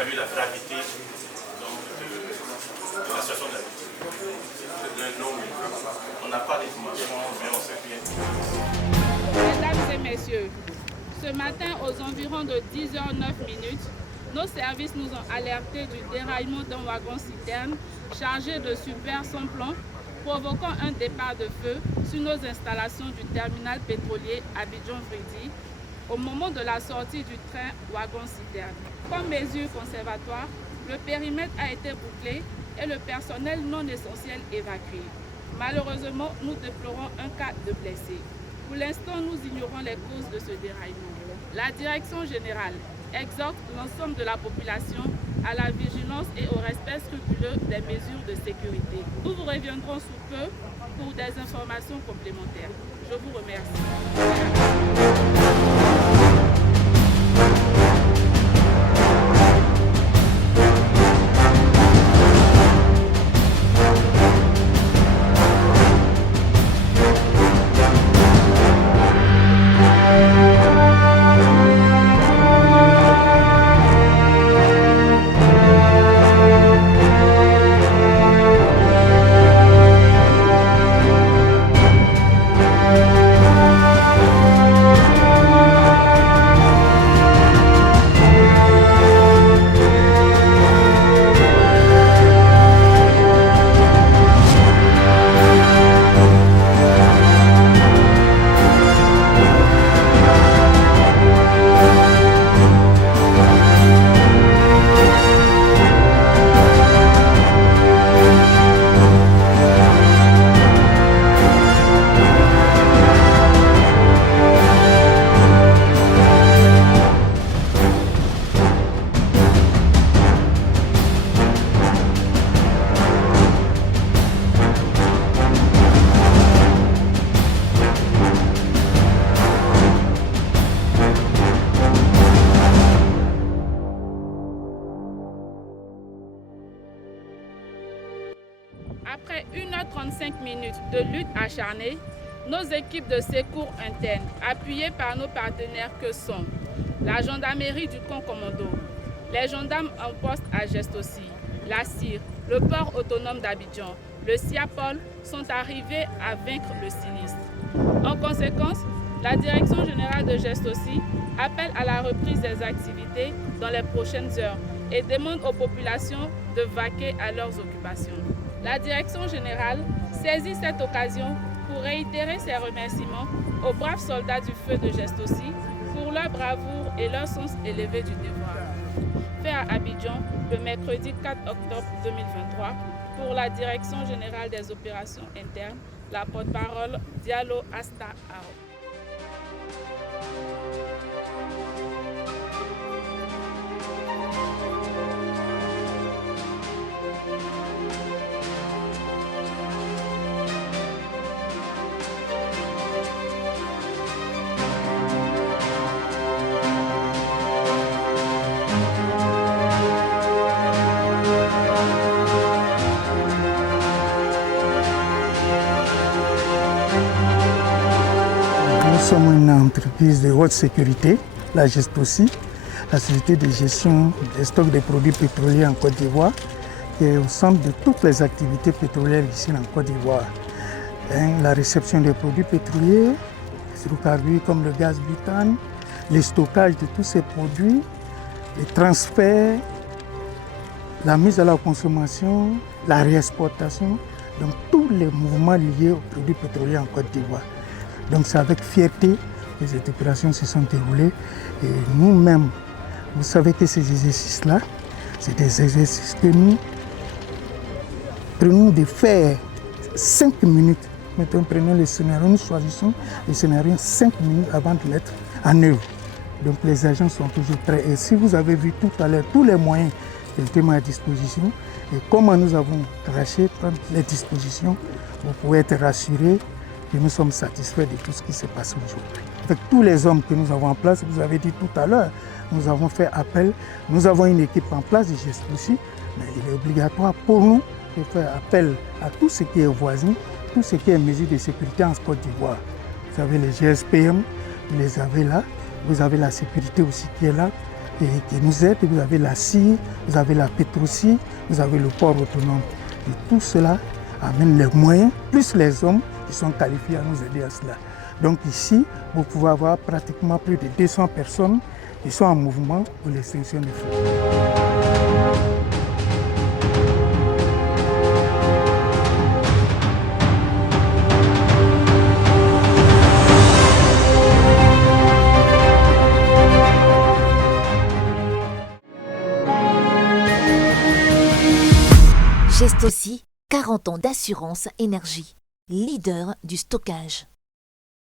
évaluer la gravité donc, de la situation d'un homme. On n'a pas d'informations, mais on sait bien. Mesdames et messieurs, ce matin aux environs de 10h09, nos services nous ont alertés du déraillement d'un wagon-citerne chargé de super sans plomb, provoquant un départ de feu sur nos installations du terminal pétrolier Abidjan-Vridi au moment de la sortie du train wagon-citerne. Comme mesure conservatoire, le périmètre a été bouclé et le personnel non essentiel évacué. Malheureusement, nous déplorons un cas de blessés. Pour l'instant, nous ignorons les causes de ce déraillement. La direction générale exhorte l'ensemble de la population à la vigilance et au respect scrupuleux des mesures de sécurité. Nous vous reviendrons sous peu pour des informations complémentaires. Je vous remercie. Après 1h35 de lutte acharnée, nos équipes de secours internes, appuyées par nos partenaires que sont la gendarmerie du camp commando, les gendarmes en poste à Gestossi, la CIR, le port autonome d'Abidjan, le SIAPOL, sont arrivés à vaincre le sinistre. En conséquence, la direction générale de Gestossi appelle à la reprise des activités dans les prochaines heures et demande aux populations de vaquer à leurs occupations. La direction générale saisit cette occasion pour réitérer ses remerciements aux braves soldats du feu de Gestossi pour leur bravoure et leur sens élevé du devoir. Fait à Abidjan le mercredi 4 octobre 2023 pour la direction générale des opérations internes, la porte-parole Diallo Asta Ao. Nous sommes une entreprise de haute sécurité, la Gestossi, la société de gestion des stocks de produits pétroliers en Côte d'Ivoire, qui est au centre de toutes les activités pétrolières ici en Côte d'Ivoire. La réception des produits pétroliers, les hydrocarbures comme le gaz butane, le stockage de tous ces produits, les transferts, la mise à la consommation, la réexportation, donc tous les mouvements liés aux produits pétroliers en Côte d'Ivoire. Donc c'est avec fierté que ces opérations se sont déroulées. Et nous-mêmes, vous savez que ces exercices-là, c'est des exercices que nous prenons de faire 5 minutes. Maintenant, prenons le scénario, nous choisissons le scénario 5 minutes avant de mettre en œuvre. Donc les agents sont toujours prêts. Et si vous avez vu tout à l'heure tous les moyens qui étaient mis à disposition et comment nous avons traché, prendre les dispositions, vous pouvez être rassurés que nous sommes satisfaits de tout ce qui s'est passé aujourd'hui. Avec tous les hommes que nous avons en place, vous avez dit tout à l'heure, nous avons fait appel, nous avons une équipe en place de Gestossi, mais il est obligatoire pour nous de faire appel à tout ce qui est voisin, tout ce qui est mesures de sécurité en Côte d'Ivoire. Vous avez les GSPM, vous les avez là, vous avez la sécurité aussi qui est là, qui nous aident. Vous avez la CIR, vous avez la Petroci, vous avez le port autonome. Et tout cela amène les moyens, plus les hommes qui sont qualifiés à nous aider à cela. Donc ici, vous pouvez avoir pratiquement plus de 200 personnes qui sont en mouvement pour l'extinction des feux. Gestoci, 40 ans d'assurance énergie, leader du stockage.